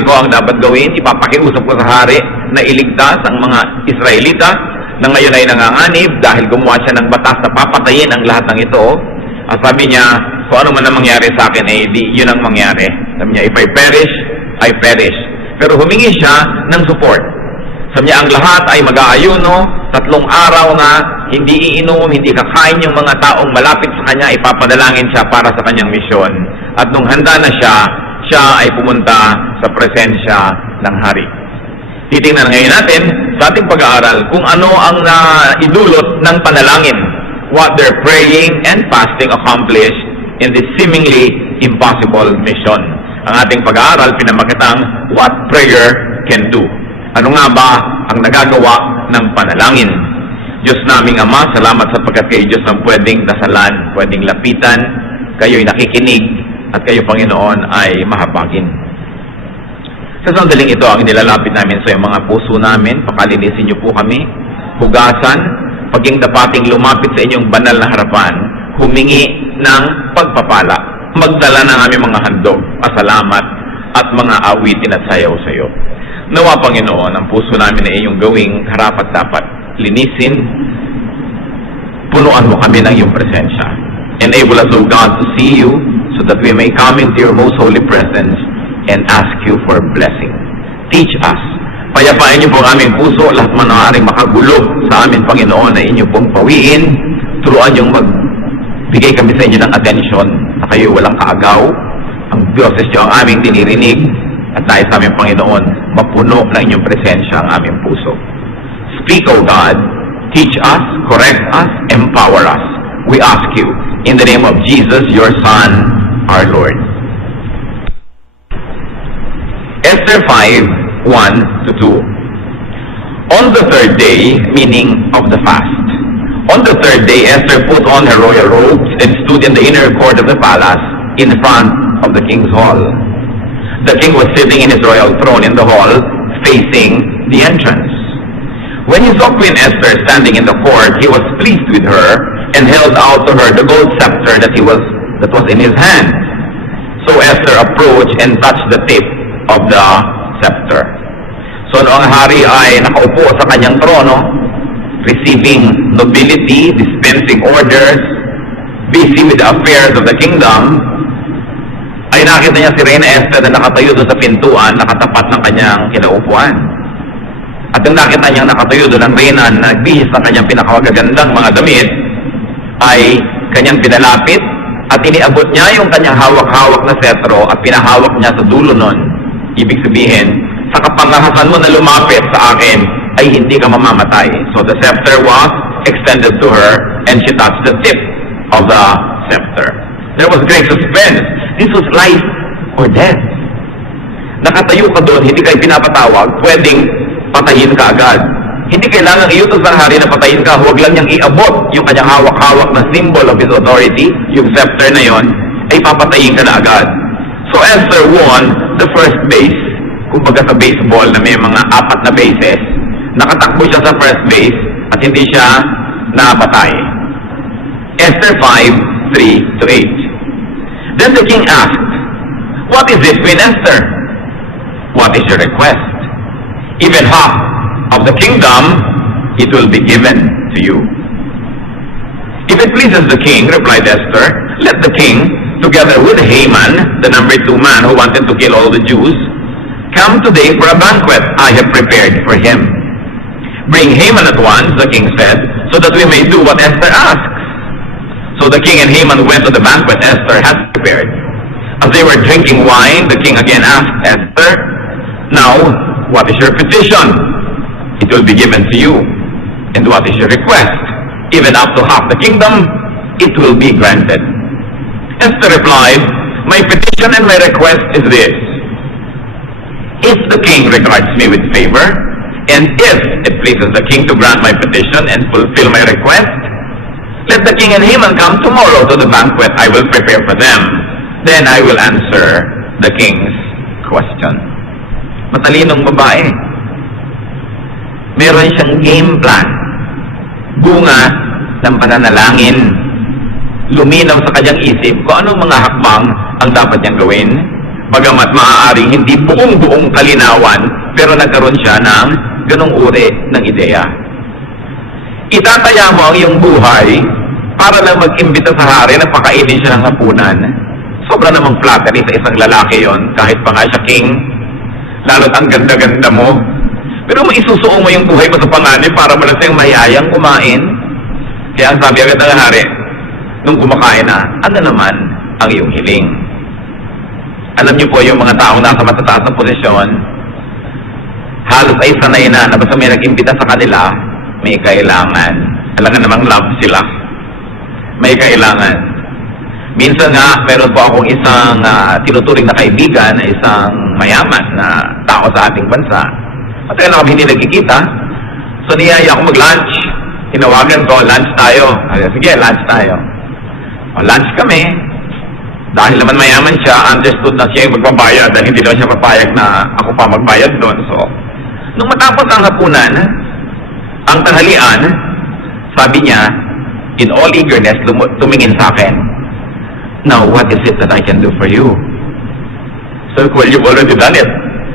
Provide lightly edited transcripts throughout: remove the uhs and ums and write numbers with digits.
gagawin ko ang dapat gawin, ipapakiusap ko sa hari na iligtas ang mga Israelita na ngayon ay nanganganib dahil gumawa siya ng batas na papatayin ang lahat ng ito. At sabi niya, kung ano man ang mangyari sa akin, eh, di, yun ang mangyari. Sabi niya, if I perish, I perish. Pero humingi siya ng support. Sabi niya, ang lahat ay mag-aayuno, 3 araw na hindi iinom, hindi kakain yung mga taong malapit sa kanya, ipapadalangin siya para sa kanyang misyon. At nung handa na siya ay pumunta sa presensya ng hari. Titingnan ngayon natin sa ating pag-aaral kung ano ang idulot ng panalangin, what their praying and fasting accomplished in this seemingly impossible mission. Ang ating pag-aaral pinamakitang what prayer can do. Ano nga ba ang nagagawa ng panalangin? Diyos naming Ama, salamat sapagkat kayo Diyos ang pwedeng dasalan, pwedeng lapitan, kayo'y nakikinig, at kayo Panginoon ay mahabagin. Sa sandaling ito, ang nilalapit namin sa mga puso namin, pakalinisin niyo po kami, hugasan, paging dapating lumapit sa inyong banal na harapan, humingi ng pagpapala, magdala ng aming mga handog, pasalamat, at mga awitin at sayaw sa iyo. Nawa Panginoon, ang puso namin ay inyong gawing karapat-dapat, linisin, punuan mo kami ng iyong presensya. Enable us, O God, to see you so that we may come into your most holy presence and ask you for blessing. Teach us. Payapain niyo po ang aming puso, lahat man maaaring makagulo sa amin, Panginoon, na inyo pong pawiin. Turuan yung magbigay kami sa inyo ng atensyon na kayo walang kaagaw. Ang Diyos niyo ang aming tinirinig at tayo sa aming Panginoon, mapuno ng inyong presensya ang aming puso. Speak, O God. Teach us, correct us, empower us. We ask you, in the name of Jesus, your Son, our Lord. Esther 5:1-2. On the 3rd day, meaning of the fast, on the 3rd day, Esther put on her royal robes and stood in the inner court of the palace in front of the king's hall. The king was sitting in his royal throne in the hall, facing the entrance. When he saw Queen Esther standing in the court, he was pleased with her and held out to her the gold scepter that was in his hand. So Esther approached and touched the tip of the scepter. So noong hari ay nakaupo sa kanyang trono, receiving nobility, dispensing orders, busy with the affairs of the kingdom, ay nakita niya si Reyna Esther na nakatayo doon sa pintuan, nakatapat ng kanyang kinaupuan. At yung nakita niyang nakatayo doon ang Reyna na nagbihis ng kanyang pinakagagandang mga damit, ay kanyang pinalapit at iniabot niya yung kanyang hawak-hawak na setro at pinahawak niya sa dulo nun. Ibig sabihin, sa kapangahasan mo na lumapit sa akin, ay hindi ka mamamatay. So the scepter was extended to her and she touched the tip of the scepter. There was great suspense. This was life or death. Nakatayo ka doon, hindi kayo pinapatawag, pwedeng patayin ka agad. Hindi kailangan iutos ng hari na patayin ka, huwag lang niyang iabot yung kanyang hawak-hawak na symbol of his authority, yung scepter na yon, ay papatayin ka na agad. So Esther won the first base. Kumbaga sa baseball na may mga 4 na bases, nakatakbo siya sa first base at hindi siya napatay. Esther 5:3-8. Then the king asked, "What is it, Queen Esther? What is your request? Even half of the kingdom, it will be given to you." "If it pleases the king," replied Esther, "let the king, together with Haman, the number 2 man who wanted to kill all the Jews, come today for a banquet I have prepared for him." "Bring Haman at once," the king said, "so that we may do what Esther asks." So the king and Haman went to the banquet Esther had prepared. As they were drinking wine, the king again asked Esther, "Now, what is your petition? It will be given to you. And what is your request? Even up to half the kingdom, it will be granted." Esther replied, "My petition and my request is this. If the king regards me with favor, and if it pleases the king to grant my petition and fulfill my request, let the king and Haman come tomorrow to the banquet I will prepare for them. Then I will answer the king's question." Matalinong babae. Meron siyang game plan. Bunga ng pananalangin. Luminaw sa kanyang isip kung anong mga hakbang ang dapat niyang gawin Bagamat maaaring hindi buong-buong kalinawan, pero nagkaroon siya ng ganong uri ng ideya. Itataya mo ang iyong buhay para lang mag-imbita sa hari na pakainin siya ng hapunan. Sobra namang flattery sa isang lalaki yon, kahit pa nga siya king, lalo't ang ganda-ganda mo. Pero maisusuong mo yung buhay mo sa panganib para mo lang sa'yong mayayang kumain. Kaya ang sabi agad ng hari, nung kumakain na, ano naman ang iyong hiling? Alam niyo po yung mga taong nasa matataas na posisyon, halos ay sanay na basta may nag-imbita sa kanila, may kailangan. Alam nga namang love sila. May kailangan. Minsan nga, meron po akong isang tinuturing na kaibigan, isang mayaman na tao sa ating bansa. Matagal na kami hindi nagkikita. So niyaya ako mag-lunch. Tinawagan ko, lunch tayo. Sige, lunch tayo. O, lunch kami. Dahil naman mayaman siya, understood na siya yung magbabayad dahil hindi daw siya papayag na ako pa magbayad doon. So, nung matapos ang hapunan, ang tanghalian, sabi niya, in all eagerness, tumingin sa akin, now, what is it that I can do for you? So, well, you've already done it.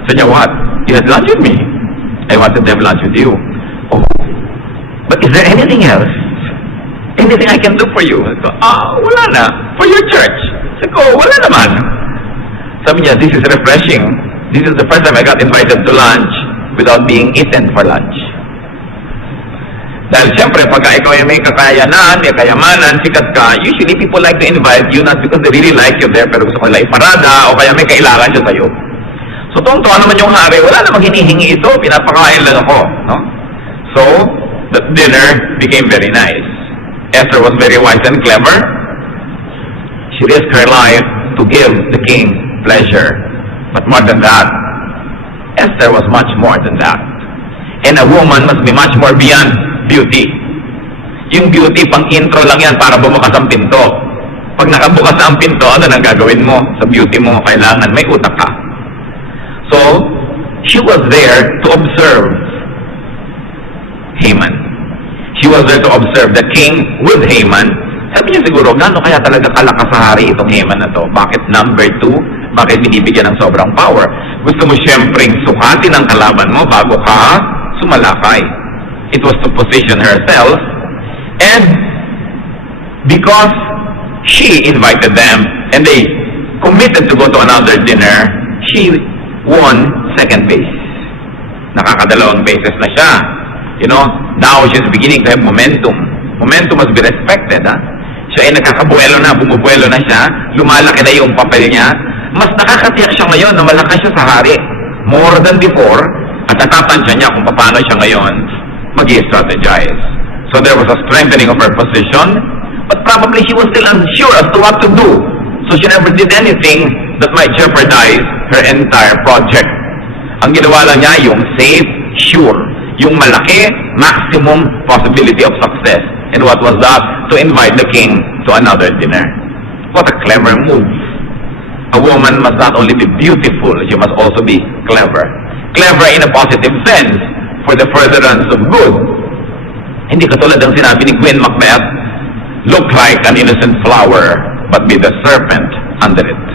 So, niya, what? You had lunch with me. I wanted to have lunch with you. Oh, but is there anything else? Anything I can do for you? So, wala na. For your church. So, wala naman. Sabi niya, this is refreshing. This is the first time I got invited to lunch without being eaten for lunch. Dahil siyempre, pagka ikaw ay may kakayanan, may kayamanan, sikat ka, usually people like to invite you not because they really like you there, pero gusto ko nila iparada, o kaya may kailangan siya sa'yo. So, tuwang-tuwa naman yung hari, wala namang hinihingi ito, pinapakain lang ako. No? So, the dinner became very nice. Esther was very wise and clever. She risked her life to give the king pleasure. But more than that, Esther was much more than that. And a woman must be much more beyond beauty. Yung beauty, pang intro lang yan para bumukas ang pinto. Pag nakabukas na ang pinto, ano nang gagawin mo sa beauty mo? Kailangan may utak ka. So, she was there to observe Haman. She was there to observe the king with Haman. Sabi niya siguro, gano'n kaya talaga kalakas sa hari itong Haman na to? Bakit number 2? Bakit binibigyan ng sobrang power? Gusto mo siyempreng sukatin ang kalaban mo bago ka sumalakay. It was to position herself, and because she invited them and they committed to go to another dinner, she won second base. Nakakadalawang bases na siya. You know, now she's beginning to have momentum. Momentum must be respected, ha? Siya ay nakakabuelo na, bumubuelo na siya, lumalaki na yung papel niya. Mas nakakatiyak siya ngayon na malakas siya sa hari. More than before, at natatansya niya kung paano siya ngayon mag-strategize. So there was a strengthening of her position, but probably she was still unsure as to what to do. So she never did anything that might jeopardize her entire project. Ang ginawa lang niya, yung safe, sure. Yung malaki, maximum possibility of success. And what was that? To invite the king to another dinner. What a clever move. A woman must not only be beautiful, she must also be clever. Clever in a positive sense, for the furtherance of good. Hindi katulad ng sinabi ni Queen Macbeth, look like an innocent flower, but be the serpent under it.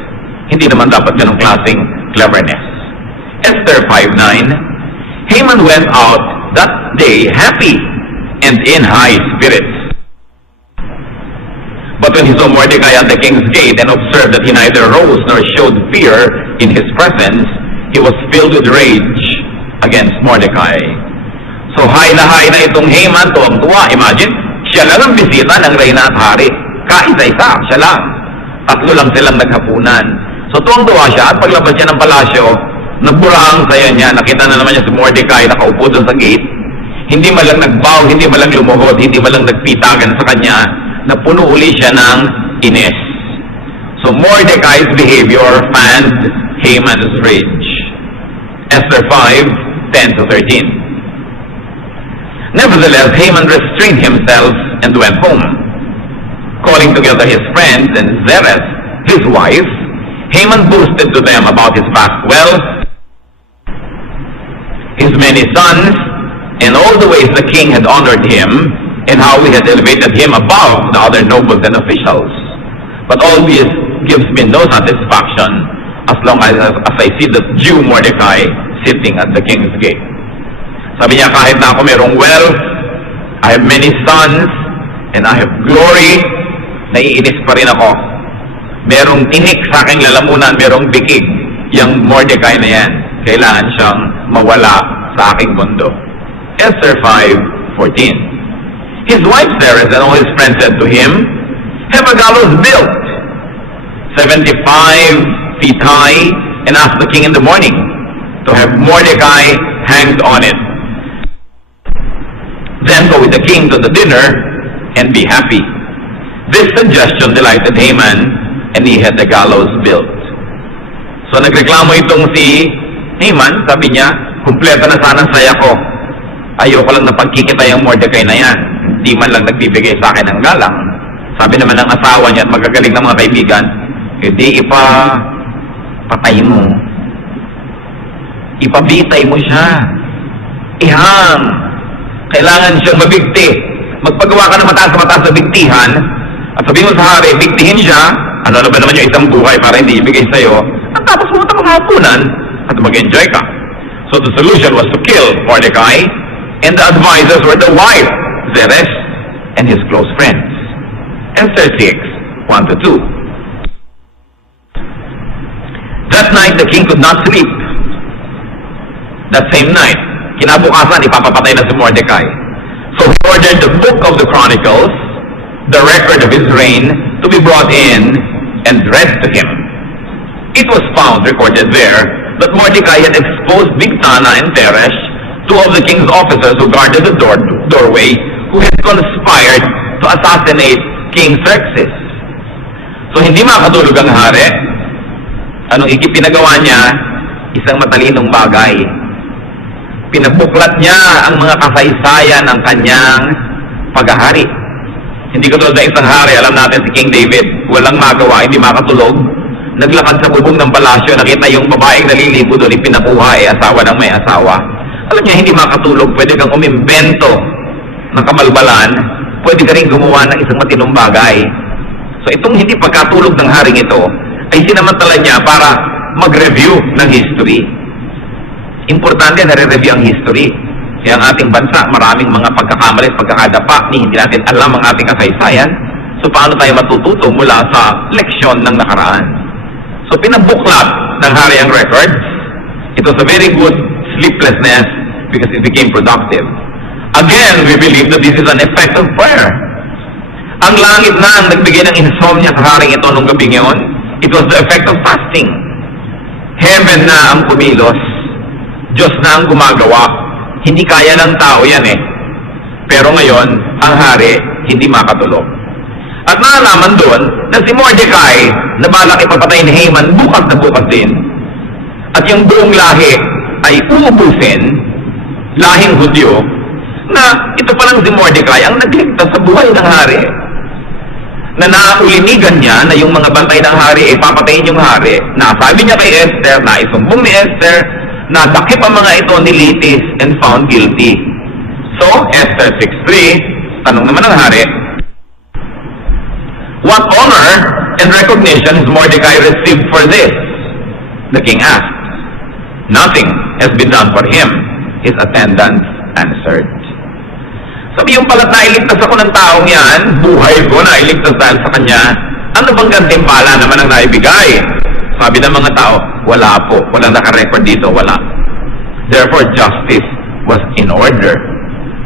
Hindi naman dapat ganong klaseng cleverness. Esther 5:9, Haman went out that day happy and in high spirits. But when he saw Mordecai at the king's gate and observed that he neither rose nor showed fear in his presence, he was filled with rage against Mordecai. So high na itong Haman, tuwang-tuwa. Imagine, siya lang ang bisita ng reyna at hari. Kaisa-isa, siya lang. Tatlo lang silang naghapunan. So tuwang-tuwa siya at paglabas niya ng palasyo, nagbura ang saya niya. Nakita na naman niya si Mordecai nakaupo doon sa gate. Hindi malang nagbow, hindi malang lumuhod, hindi malang nagpitagan sa kanya. Napuno uli siya ng inis. So Mordecai's behavior fanned Haman's rage. Esther 5:10-13. Nevertheless, Haman restrained himself and went home. Calling together his friends and Zeresh, his wife, Haman boasted to them about his vast wealth, his many sons, and all the ways the king had honored him, and how he had elevated him above the other nobles and officials. But all this gives me no satisfaction as long as I see the Jew Mordecai sitting at the king's gate. Sabi niya, kahit na ako merong wealth, I have many sons, and I have glory, naiinis pa rin ako. Merong tinik sa aking lalamunan, merong bikig. Yang Mordecai na yan, kailangan siyang mawala sa aking mundo. Esther 5:14. His wife Sarah and all his friends said to him, have a gallows built 75 feet high, and ask the king in the morning to have Mordecai hanged on it. Then go with the king to the dinner and be happy. This suggestion delighted Haman, and he had the gallows built. So nagreklamo itong si Haman, sabi niya, kumpleto na sana ang saya ko. Ayoko lang na pagkikita yung Mordecai na yan. Hindi man lang nagbibigay sa akin ng galang. Sabi naman ng asawa niya at magagaling ng mga kaibigan, hindi patay mo. Ipabitay mo siya. Ihang. Kailangan siyang mabigti. Magpagawa ka ng mataas na bigtihan at sabihin mo sa hari, bigtihin siya. Ano na ba naman yung isang buhay para hindi ibigay sa'yo? At tapos pumunta ka hapunan at mag-enjoy ka. So the solution was to kill Mordecai, and the advisors were the wife, Zeresh, and his close friends. Esther 6:1-2. That night the king could not sleep. That same night, kinabukasan ipapapatay na si Mordecai. So he ordered the book of the Chronicles, the record of his reign, to be brought in and read to him. It was found recorded there that Mordecai had exposed Bigthana and Teresh, two of the king's officers who guarded the doorway, who had conspired to assassinate King Xerxes. So hindi makatulog ang hari. Anong ikipinagawa niya? Isang matalinong bagay. Pinabuklat niya ang mga kasaysayan ng kanyang paghahari. Hindi katulad ng isang hari, alam natin si King David, walang magawa, hindi makatulog. Naglakad sa bubong ng palasyo, nakita yung babaeng naliligo doon, ipinabuhay, asawa ng may asawa. Alam niya, hindi makatulog, pwede kang umimbento ng kamalbalan, pwede ka rin gumawa ng isang matinong bagay. So itong hindi pagkatulog ng haring ito, ay sinamantala niya para mag-review ng history. Importante na re-review ang history. Kaya ang ating bansa, maraming mga pagkakamali at pagkakadapa, hindi natin alam ang ating kasaysayan. So paano tayo matututo mula sa leksyon ng nakaraan? So pinabuklat ng hari ang records. It was a very good sleeplessness because it became productive. Again, we believe that this is an effect of prayer. Ang langit na ang nagbigay ng insomnia sa haring ito nung gabing yun. It was the effect of fasting. Heaven na ang kumilos. Diyos na ang gumagawa. Hindi kaya ng tao yan eh. Pero ngayon, ang hari hindi makatulog. At naalaman doon na si Mordecai na balak ipapatay ni Haman bukas na bukas din. At yung buong lahi ay uubusin, lahing Hudyo, na ito palang si Mordecai ang nagligtas sa buhay ng hari. Na naulinigan niya na yung mga bantay ng hari ay papatayin yung hari. Nasabi niya kay Esther, naisumbong ni Esther, nadakip ang mga ito ni Lapiz and found guilty. So, Esther 6:3, tanong naman ng hari, what honor and recognition has Mordecai received for this? The king asked. Nothing has been done for him, his attendants answered. Sabi yung palat na iligtas ako ng taong yan, buhay ko na iligtas dahil sa kanya, ano bang gantimpala naman ang naibigay? Sabi ng mga tao, wala po, walang nakarecord dito, wala. Therefore, justice was in order.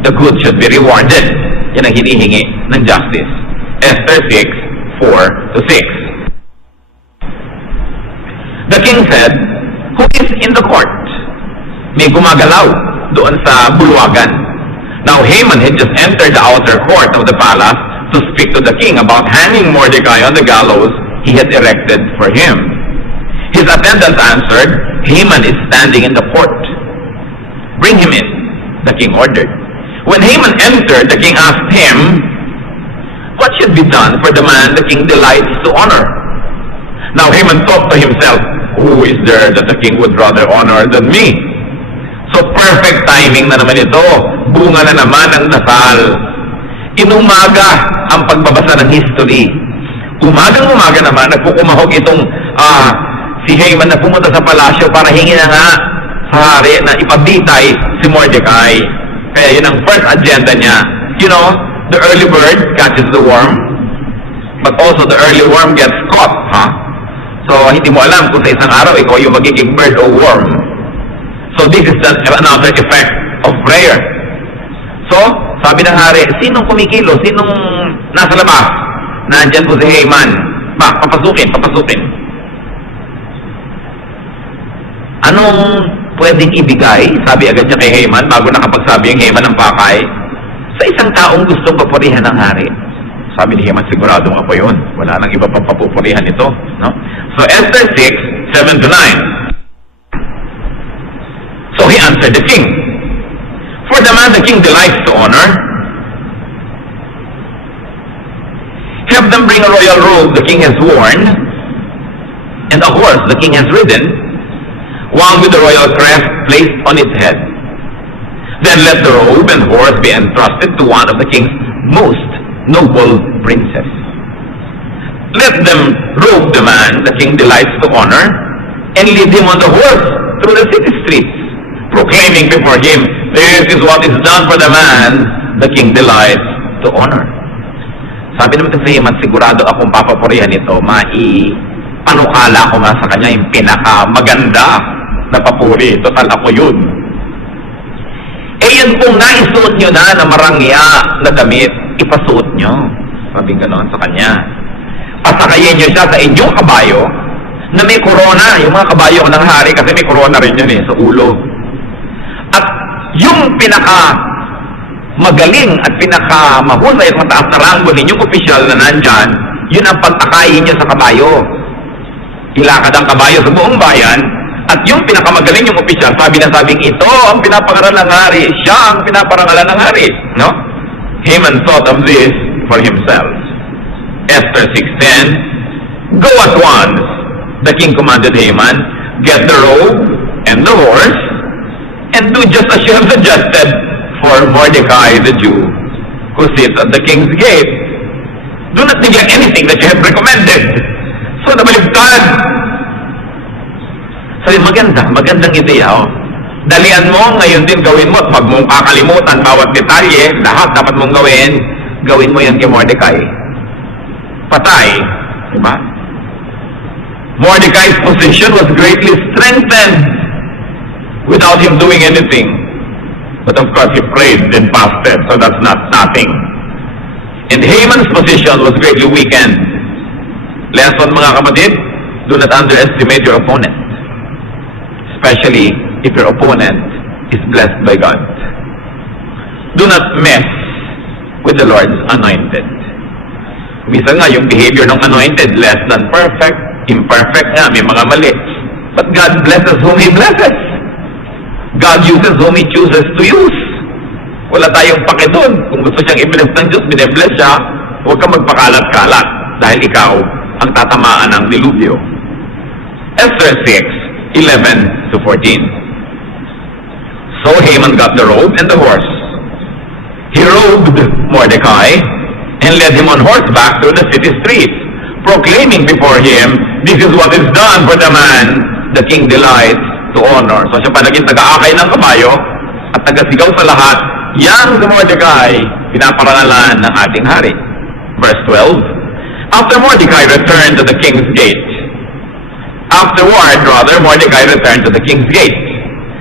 The good should be rewarded. Yan ang hinihingi ng justice. Esther 6:4-6. The king said, who is in the court? May gumagalaw doon sa bulwagan. Now Haman had just entered the outer court of the palace to speak to the king about hanging Mordecai on the gallows he had erected for him. His attendants answered, Haman is standing in the court. Bring him in, the king ordered. When Haman entered, the king asked him, what should be done for the man the king delights to honor? Now Haman thought to himself, who is there that the king would rather honor than me? So perfect timing na naman ito. Bunga na naman ang dasal. Inumaga ang pagbabasa ng history. Umagang-umaga naman, nagkukumahog itong si Haman na pumunta sa palasyo para hingin na nga sa hari na ipabitay si Mordecai. Kaya yun ang first agenda niya. You know, the early bird catches the worm, but also the early worm gets caught, ha? So, hindi mo alam kung sa isang araw ikaw yung magiging bird o worm. So, this is another effect of prayer. So, sabi ng hari, sinong kumikilo? Sinong nasa labas? Nandyan po si Haman. Papasukin. Anong pwedeng ibigay? Sabi agad niya kay Haman bago nakapagsabi yung Haman ng pakay. Sa isang taong gustong papurihan ng hari. Sabi ni Haman, sigurado nga po yun. Wala nang iba pang papupurihan ito. No? So, Esther 6, 7-9. So, he answered the king. For the man the king delights to honor, have them bring a royal robe the king has worn, and a horse the king has ridden, one with the royal crest placed on its head. Then let the robe and horse be entrusted to one of the king's most noble princes. Let them robe the man the king delights to honor, and lead him on the horse through the city streets, proclaiming before him, this is what is done for the man the king delights to honor. Sabi naman sa Haman, sigurado akong papapurihan ito, panukala ko nga sa kanya yung pinakamaganda na papuri. Total ako yun. Eh yan pong naisuot nyo na marangya na damit, ipasuot nyo. Sabi ganoon sa kanya. Pasakayin nyo siya sa inyong kabayo na may korona. Yung mga kabayo ng hari kasi may korona rin yun sa ulo. At yung magaling at pinakamahusay at mataas na ranggo ninyong opisyal na nandyan, yun ang pagtakayin nyo sa kabayo. Ilakad ang kabayo sa buong bayan, at yung pinakamagaling yung opisyal, sabi ito ang pinapangaral ng hari, siya ang pinaparangalan ng hari. No? Haman thought of this for himself. Esther 6:10, go at once, the king commanded Haman, get the robe and the horse, and do just as you have suggested for Mordecai the Jew, who sits at the king's gate. Do not neglect anything that you have recommended. So, nabaligtad. Sabi, magandang ideya, oh. Dalian mo, ngayon din gawin mo, at wag mong kakalimutan bawat detalye, lahat dapat mong gawin mo yan kay Mordecai. Patay. Diba? Mordecai's position was greatly strengthened without him doing anything. But of course, he prayed and fasted, so that's not nothing. And Haman's position was greatly weakened. Lesson, mga kapatid, do not underestimate your opponent. Especially if your opponent is blessed by God. Do not mess with the Lord's anointed. Minsan nga, yung behavior ng anointed, less than perfect, imperfect nga, may mga mali. But God blesses whom He blesses. God uses whom He chooses to use. Wala tayong pake doon. Kung gusto siyang i-bless ng Diyos, bine-bless siya, huwag kang magpakalat-kalat dahil ikaw ang tatamaan ng dilubyo. Esther 6:11-14. So Haman got the robe and the horse. He robed Mordecai and led him on horseback through the city streets, proclaiming before him, this is what is done for the man the king delights to honor. So siya pa naging taga-akay ng kabayo at taga-sigaw sa lahat, yan si Mordecai, pinaparangalan ng ating hari. Verse 12, after Mordecai returned to the king's gate. Afterward, Mordecai returned to the king's gate.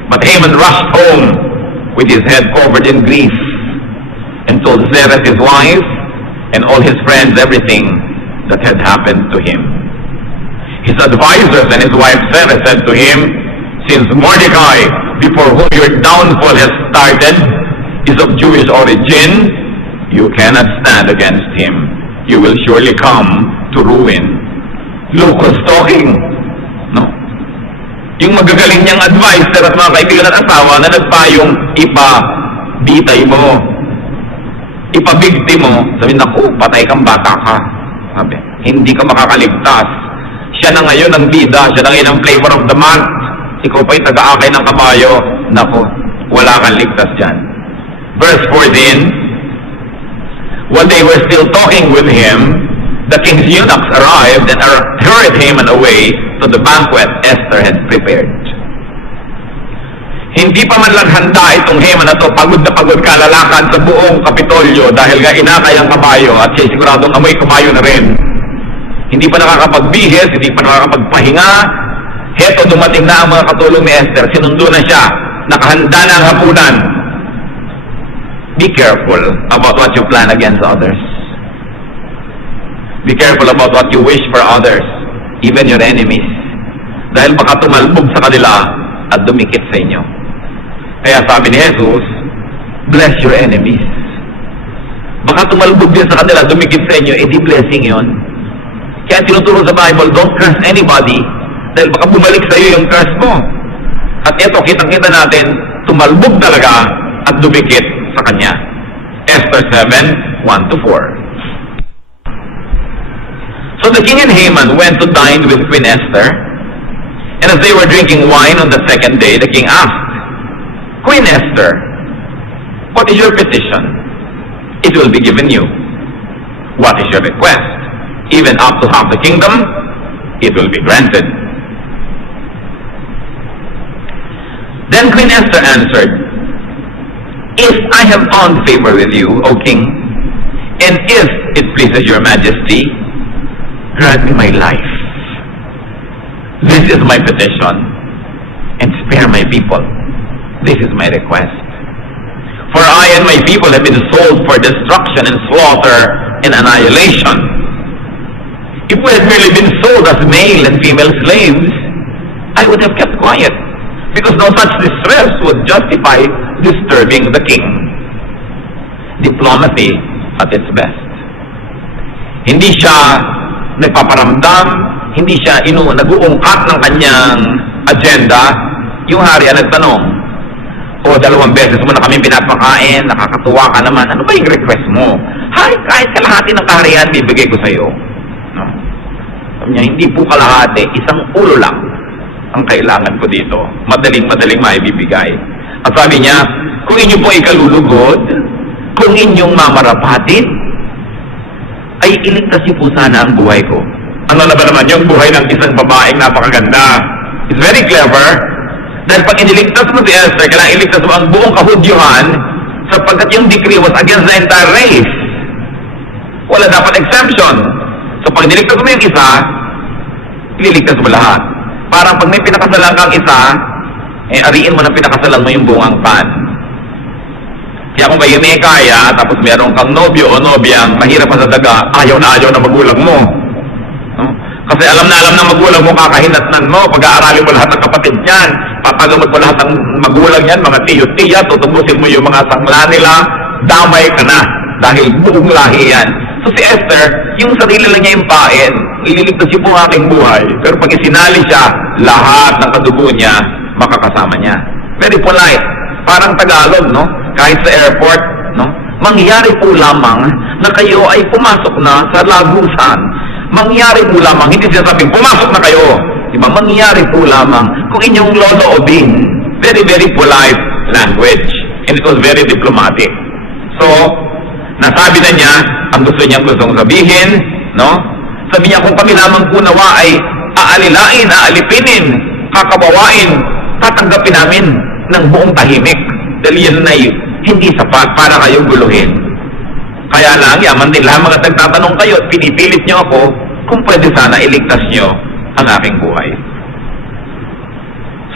But Haman rushed home with his head covered in grief and told Zeresh his wife and all his friends everything that had happened to him. His advisors and his wife Zeresh said to him, since Mordecai, before whom your downfall has started, is of Jewish origin, you cannot stand against him. You will surely come to ruin. Locust talking. No? Yung magagaling niyang advisor at mga kaibigan at asawa na nagpayong ipabitay mo, ipabigti mo, sabi, naku, patay kang bata ka. Sabi, hindi ka makakaligtas. Siya na ngayon ang bida, siya na ngayon ang flavor of the month. Ikaw pa'y taga-akay ng kabayo. Naku, wala kang ligtas dyan. Verse 14, when they were still talking with him, the king's eunuchs arrived and hurried Haman away to the banquet Esther had prepared. Hindi pa man lang handa itong Haman na to, pagod na pagod kalalakad sa buong Kapitolyo dahil nga inakay ang kabayo at siya siguradong amoy kabayo na rin. Hindi pa nakakapagbihis, hindi pa nakakapagpahinga. Heto, dumating na ang mga katulong ni Esther, sinundo na siya, nakahanda na ang hapunan. Be careful about what you plan against others. Be careful about what you wish for others, even your enemies. Dahil baka tumalbog sa kanila at dumikit sa inyo. Kaya sabi ni Jesus, bless your enemies. Baka tumalbog din sa kanila, dumikit sa inyo, edi blessing yon. Kaya tinuturo sa Bible, don't curse anybody, dahil baka bumalik sa iyo yung curse mo. At ito, kitang-kita natin, tumalbog talaga at dumikit sa kanya. Esther 7, 1-4. So the king and Haman went to dine with Queen Esther, and as they were drinking wine on the second day, the king asked, Queen Esther, what is your petition? It will be given you. What is your request? Even up to half the kingdom, it will be granted. Then Queen Esther answered, if I have found favor with you, O king, and if it pleases your majesty, grant me my life. This is my petition, and spare my people. This is my request. For I and my people have been sold for destruction and slaughter and annihilation. If we had merely been sold as male and female slaves, I would have kept quiet, because no such distress would justify disturbing the king. Diplomacy at its best. Hindi siya nagpaparamdam, hindi siya nag-uungkat ng kanyang agenda. Yung hari ang nagtanong, o 2 beses mo na kami pinapakain, nakakatuwa ka naman, ano ba yung request mo? Hay, kahit kalahati ng kaharian, bibigay ko sa iyo. No? Sabi niya, hindi po kalahati, isang ulo lang ang kailangan ko dito. Madaling maibibigay. At sabi niya, kung inyo po ikalulugod, kung inyong mamarapatin, ay iligtas niyo po sana ang buhay ko. Ano na ba naman yung buhay ng isang babaeng napakaganda? It's very clever. Dahil pag iniligtas mo si Esther, kailangan iligtas mo ang buong kahudyuhan sapagkat yung decree was against the entire race. Wala dapat exemption. So pag niligtas mo yung isa, ililigtas mo lahat. Parang pag may pinakasalan kang isa, ariin mo na pinakasalan mo yung buong angkan. Kaya kung kayo may kaya, tapos meron kang nobyo o nobyang mahirap pa sa daga, ayaw na magulang mo. No? Kasi alam na magulang mo, kakahinatnan mo, pag-aaralin mo lahat ng kapatid niyan, papagamot mo lahat ng magulang niyan, mga tiyo-tiya, tutubusin mo yung mga sangla nila, damay ka na, dahil buong lahi yan. So si Esther, yung sarili lang niya yung pain, ililigtas niyo po ang aking buhay, pero pag isinali siya, lahat ng kadugo niya, makakasama niya. Very polite, parang Tagalog, no? Kahit sa airport, no? Mangyari po lamang na kayo ay pumasok na sa lagusan. Mangyari po lamang, hindi siya sabing, pumasok na kayo. Diba? Mangyari po lamang kung inyong loloobin. Very, very polite language. And it was very diplomatic. So, nasabi na niya ang gustong sabihin, no? Sabi niya, kung kami lamang po nawa ay aalilain, aalipinin, kakabawain, tatanggapin namin ng buong tahimik. Dahil yan ay hindi sapat para kayo guluhin. Kaya lang, yaman din lang mga nagtatanong kayo at pinipilit niyo ako kung pwede sana iligtas niyo ang aking buhay.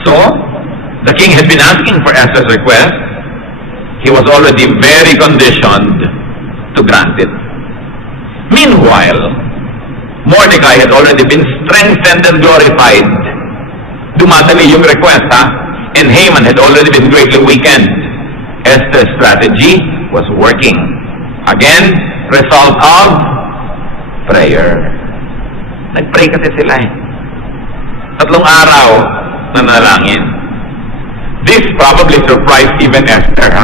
So, the king had been asking for Esther's request. He was already very conditioned to grant it. Meanwhile, Mordecai had already been strengthened and glorified. Dumadali yung request, and Haman had already been greatly weakened. Esther's strategy was working. Again, result of prayer. Nag-pray kasi sila 3 araw na nanalangin. This probably surprised even Esther,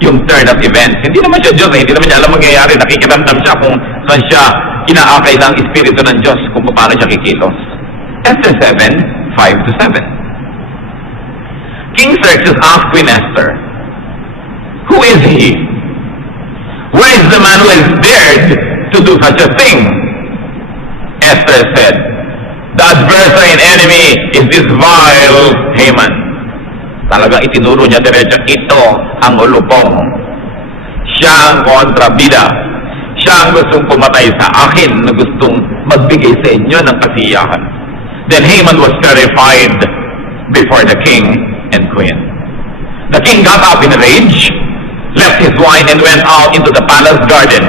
yung turn of events. Hindi naman siya Diyos, hindi naman niya alam mangyayari. Nakikiramdam siya kung saan siya inaakay ng Espiritu ng Diyos, kung paano siya kikilos. Esther 7, 5-7. King Xerxes asked Queen Esther, who is he? Where is the man who has dared to do such a thing? Esther said, the adversary and enemy this vile Haman. Talagang itinuro niya diretso, ito ang ulupong. Siya ang kontrabida. Siya ang gustong pumatay sa akin na gustong magbigay sa inyo ng kasiyahan. Then Haman was terrified before the king and queen. The king got up in a rage, left his wine and went out into the palace garden.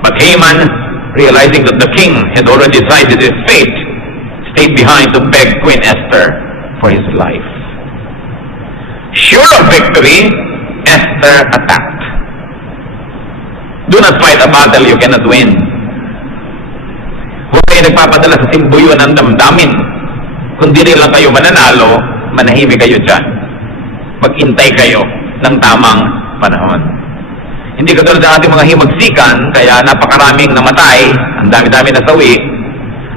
But Haman, realizing that the king had already decided his fate, stayed behind to beg Queen Esther for his life. Sure of victory, Esther attacked. Do not fight a battle you cannot win. Huwag kayo nagpapadala sa simbuyo ng damdamin. Kung di rin lang kayo mananalo, manahimik kayo dyan. Maghintay kayo ng tamang panahon. Hindi katulad ng ating mga himagsikan, kaya napakaraming namatay, ang dami-dami nasawi,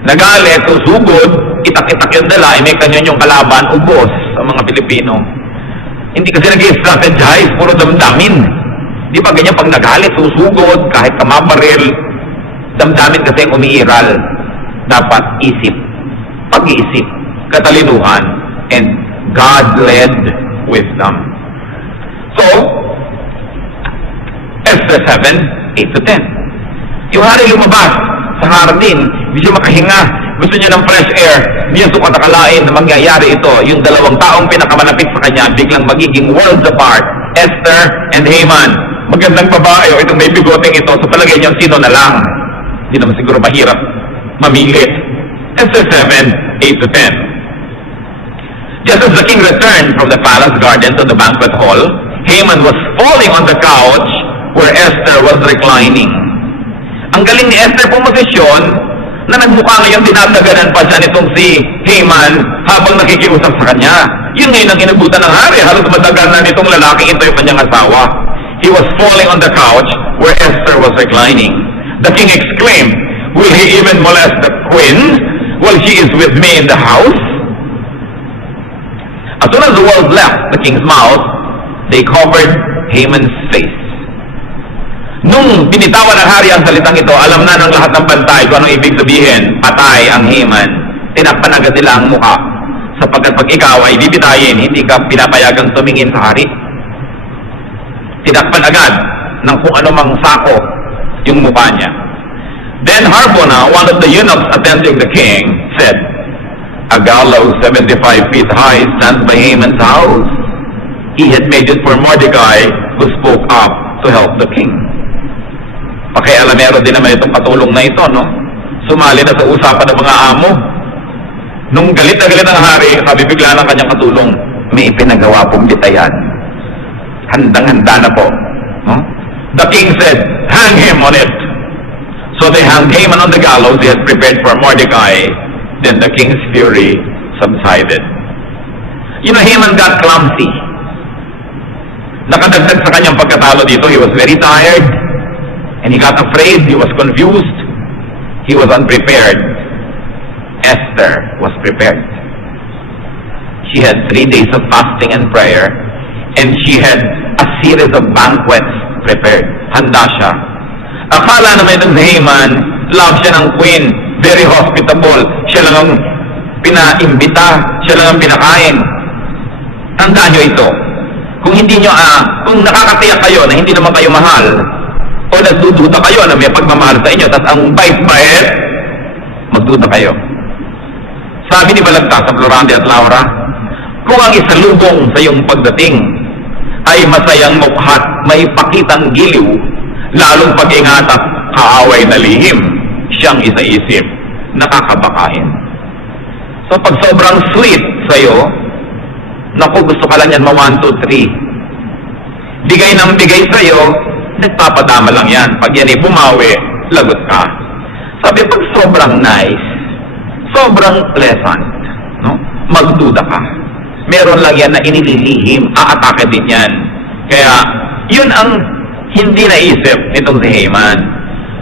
nagalit, susugod, itak-itak yung dala, may kanyon yung kalaban, ubos sa mga Pilipino. Hindi kasi nag-strategize, puro damdamin. Di ba ganyan pag nagalit, susugod, kahit kamabaril, damdamin kasi ang umiiral. Dapat isip, pag-iisip, katalinuhan, and God-led wisdom. So, Esther 7, 8-10. Yung hari lumabas sa hardin, hindi siya makahinga, gusto niya ng fresh air, hindi niya sukat akalain na mangyayari ito. Yung dalawang taong pinakamalapit sa kanya, biglang magiging worlds apart, Esther and Haman. Magandang babae, o itong may bigoteng ito, sa palagay niyo, sino na lang? Hindi naman siguro mahirap mamili. Esther 7, 8-10. Just as the king returned from the palace garden to the banquet hall, Haman was falling on the couch where Esther was reclining. Ang galing ni Esther pumosisyon na nagmukha ngayon dinadaganan pa siya nitong si Haman habang nakikiusap sa kanya. Yun ngayon ang inabutan ng hari, halos madagal na nitong lalaki ito yung kanyang asawa. He was falling on the couch where Esther was reclining. The king exclaimed, "Will he even molest the queen while she is with me in the house?" As soon as the words left the king's mouth, they covered Haman's face. Nung binitawan ng hari ang salitang ito, alam na ng lahat ng bantay kung anong ibig sabihin, patay ang Haman. Tinakpan agad nila ang mukha, sapagkat pag ikaw ay bibitayin, hindi ka pinapayagang tumingin sa hari. Tinakpan agad ng kung ano mang sako yung mukha niya. Then Harbona, one of the eunuchs attending the king, said, "A gallows 75 feet high stands by Haman's house. He had made it for Mordecai, who spoke up to help the king." Pakialamero din naman itong katulong na ito, no? Sumali na sa usapan ng mga amo. Nung galit na galit ang hari, sabi bigla ng kanyang katulong, "May ipinagawa pong bitayan. Handang-handa na po." No? The king said, "Hang him on it." So they hung Haman on the gallows they had prepared for Mordecai. Then the king's fury subsided. You know, Haman got clumsy. Nakadagdag sa kanyang pagkatalo dito, he was very tired. And he got afraid, he was confused, he was unprepared. Esther was prepared. She had 3 days of fasting and prayer, and she had a series of banquets prepared. Handa siya. Akala naman ng Haman, love siya ng queen, very hospitable, siya lang ang pinaimbita, siya lang ang pinakain. Tandaan nyo ito. Kung hindi nyo, kung nakakatiyak kayo na hindi naman kayo mahal, o nagdududa kayo na may pagmamahal sa inyo, tas ang bait-bait, magduda kayo. Sabi ni Balagtas sa Florante at Laura, kung ang isalubong sa iyong pagdating ay masayang mukhat, may pakitang giliw, lalong pag-ingat at kaaway na lihim, siyang isa-isip, nakakabakain. So pag sobrang sweet sa'yo, naku, gusto ka lang yan, 1, 2, 3. Bigay ng bigay sa'yo, nagpapadama lang yan. Pag yan ay bumawi, lagot ka. Sabi, pag sobrang nice, sobrang pleasant, no? Magduda ka. Meron lang yan na inililihim, aatake din yan. Kaya, yun ang hindi naisip nitong si Haman.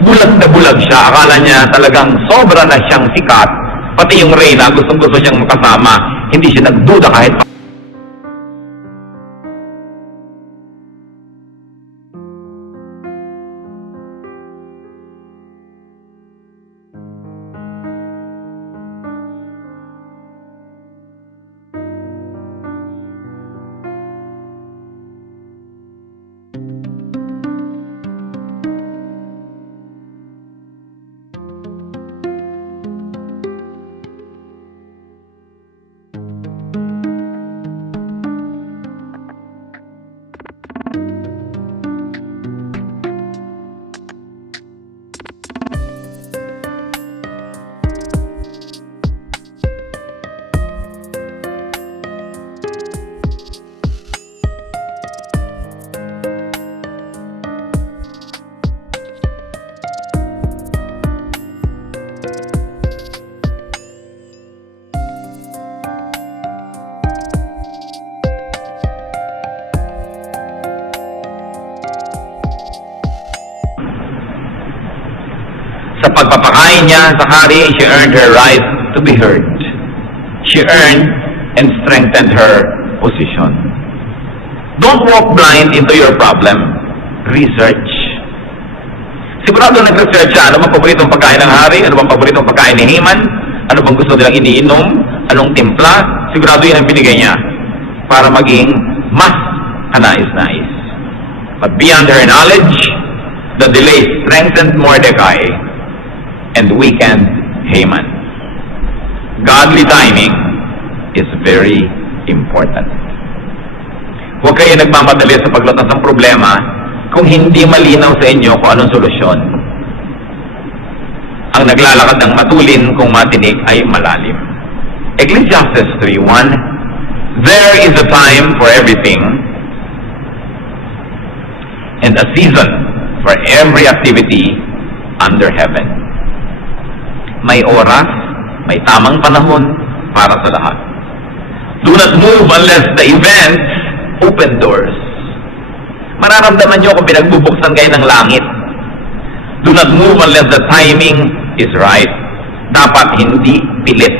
Bulag na bulag siya. Akala niya talagang sobra na siyang sikat. Pati yung reyna, gustong-gusto siyang makasama. Hindi siya nagduda kahit pagpapakain niya sa hari, she earned her right to be heard. She earned and strengthened her position. Don't walk blind into your problem. Research. Sigurado nag-research siya. Ano bang paboritong pagkain ng hari? Ano bang paboritong pagkain ni Haman? Ano bang gusto nilang iniinom? Anong timpla? Sigurado yun ang binigay niya para maging mas kanais-nais. But beyond her knowledge, the delay strengthened Mordecai and weakened Haman. Godly timing is very important. Huwag kayo nagmamadali sa paglutas ng problema kung hindi malinaw sa inyo kung anong solusyon. Ang naglalakad ng matulin kung matinik ay malalim. Ecclesiastes 3:1, there is a time for everything and a season for every activity under heaven. May oras, may tamang panahon para sa lahat. Do not move unless the events open doors. Mararamdaman nyo kung pinagbubuksan kayo ng langit. Do not move unless the timing is right. Dapat hindi pilit.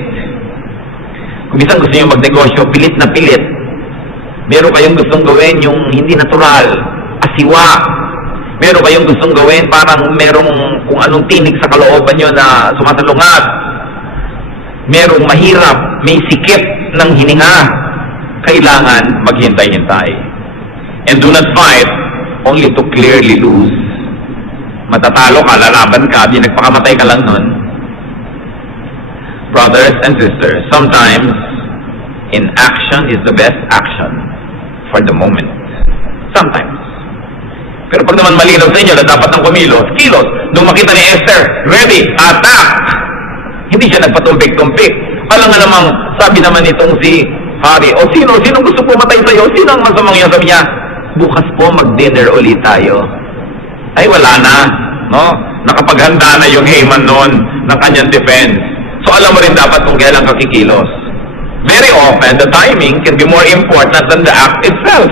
Kung isang gusto nyo magnegosyo, pilit na pilit. Meron kayong gustong gawin yung hindi natural, asiwa. Meron kayong gustong gawin parang merong kung anong tinig sa kalooban nyo na sumasalungat. Merong mahirap, may sikip ng hininga. Kailangan maghintay-hintay. And do not fight only to clearly lose. Matatalo ka, lalaban ka, di nagpakamatay ka lang nun. Brothers and sisters, sometimes inaction is the best action for the moment. Sometimes. Pero pag naman malinaw sa inyo na dapat ng kumilos, kilos. Nung makita ni Esther, ready, attack! Hindi siya nagpatumpik-tumpik. Alam nga namang, sabi naman itong si hari, o sino gusto pumatay sa'yo? Sino ang masamang yan? Sabi niya, bukas po mag-dinner ulit tayo. Ay wala na, no? Nakapaghanda na yung Haman noon ng kanyang defense. So alam mo rin dapat kung kailan ka kikilos. Very often, the timing can be more important than the act itself.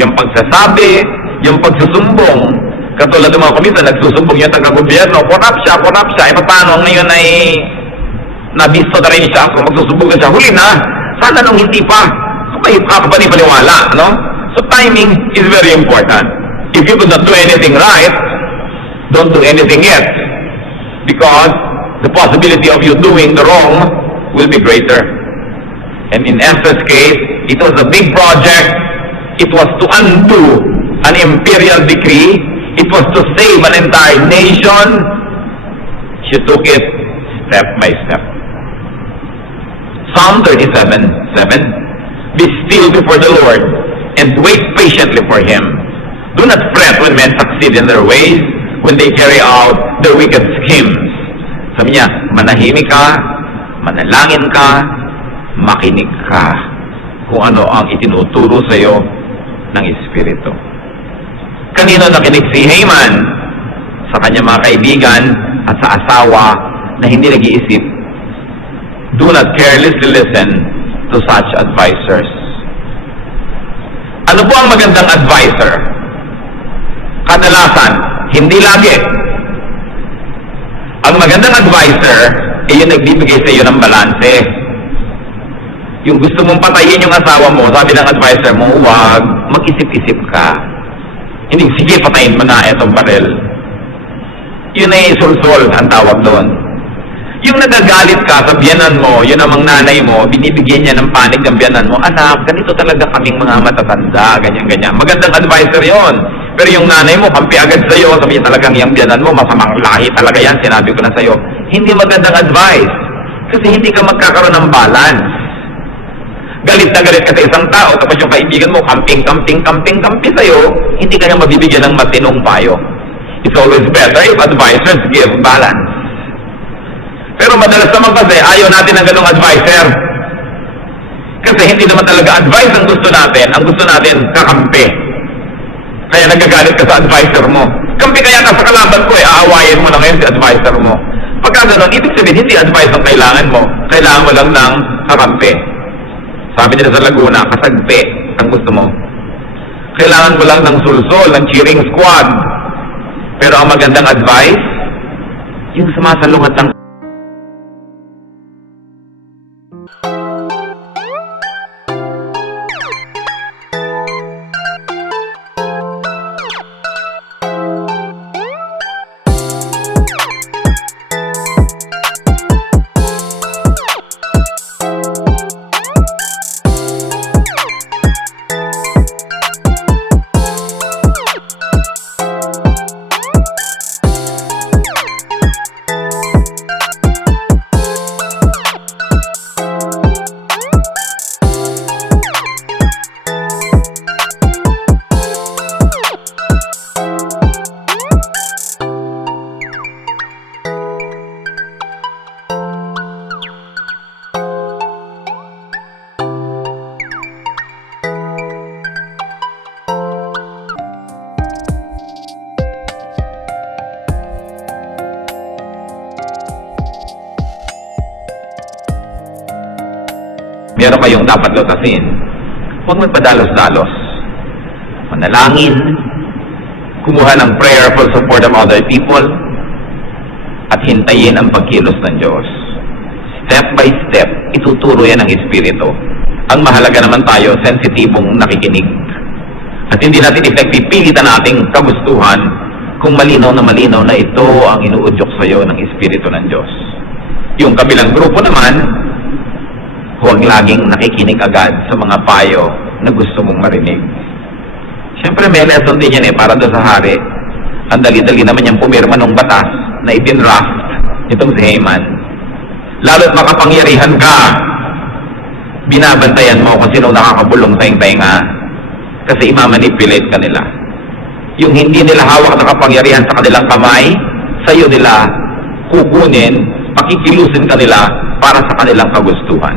Yung pagsasabi, yung pagsusumbong. Katulad ng mga komisa, nagsusumbong yung taga-gobyerno, corrupt siya, e paano ngayon ay nabisto na rin siya, kung magsusumbong siya, huli na, sana nung hindi pa, may kapapaniwala, no? So timing is very important. If you could not do anything right, don't do anything yet. Because the possibility of you doing the wrong will be greater. And in Esther's case, it was a big project. It was to undo an imperial decree. It was to save an entire nation. She took it step by step. Psalm 37:7. Be still before the Lord and wait patiently for Him. Do not fret when men succeed in their ways, when they carry out their wicked schemes. Sabi niya, manahimik ka, manalangin ka, makinig ka kung ano ang itinuturo sa iyo ng Espiritu. Kanino nakinig si Haman? Sa kanyang mga kaibigan at sa asawa na hindi nag-iisip. Do not carelessly listen to such advisors. Ano po ang magandang advisor? Kadalasan, hindi lagi. Ang magandang advisor ay yung nagbibigay sa iyo ng balanse. Yung gusto mong patayin yung asawa mo, sabi ng advisor mo, huwag, mag-isip-isip ka. Hindi, sige, patayin mo na itong baril. Yun ay sulsol ang tawag doon. Yung nagagalit ka sa biyanan mo, yun namang nanay mo, binibigyan niya ng panig ng biyanan mo, anak, ganito talaga kaming mga matatanda, ganyan-ganyan. Magandang advisor yon. Pero yung nanay mo, kampi agad sa'yo, sabi niya talagang yung biyanan mo, masamang lahi talaga yan, sinabi ko na sa'yo. Hindi magandang advice. Kasi hindi ka magkakaroon ng balance. Galit na galit ka sa isang tao, tapos yung kaibigan mo, kampi sa'yo, hindi ka niya mabibigyan ng matinong payo. It's always better if advisors give balance. Pero madalas naman kasi, ayaw natin ng ganong advisor. Kasi hindi naman talaga advice ang gusto natin. Ang gusto natin, kakampi. Kaya nagagalit ka sa advisor mo. Kampi kaya ka sa kalaban ko, aawayin mo na ngayon si advisor mo. Pagka gano'n, ibig sabihin, hindi advice ang kailangan mo. Kailangan mo lang ng kakampi. Sabi nila sa Laguna, kasagpi ang gusto mo. Kailangan mo lang ng sulsol, ng cheering squad. Pero ang magandang advice, yung sumasalungat lang. Meron kayong dapat lutasin. Huwag magpadalos-dalos. Manalangin, kumuha ng prayerful support of other people, at hintayin ang pagkilos ng Diyos. Step by step, ituturo yan ng Espiritu. Ang mahalaga naman tayo, sensitibong nakikinig. At hindi natin ipagpipilitan nating kagustuhan kung malinaw na ito ang inuudyok sa iyo ng Espiritu ng Diyos. Yung kabilang grupo naman, huwag laging nakikinig agad sa mga payo na gusto mong marinig. Siyempre may lesson din yan para doon sa hari. Ang dali-dali naman yung pumirma ng batas na itinraft itong si Haman. Lalo't makapangyarihan ka, binabantayan mo kung sino nakakabulong sa iyong tenga kasi imamanipulate ka nila. Yung hindi nila hawak na kapangyarihan sa kanilang kamay, sa iyo nila kukunin, pakikilusin ka nila para sa kanilang kagustuhan.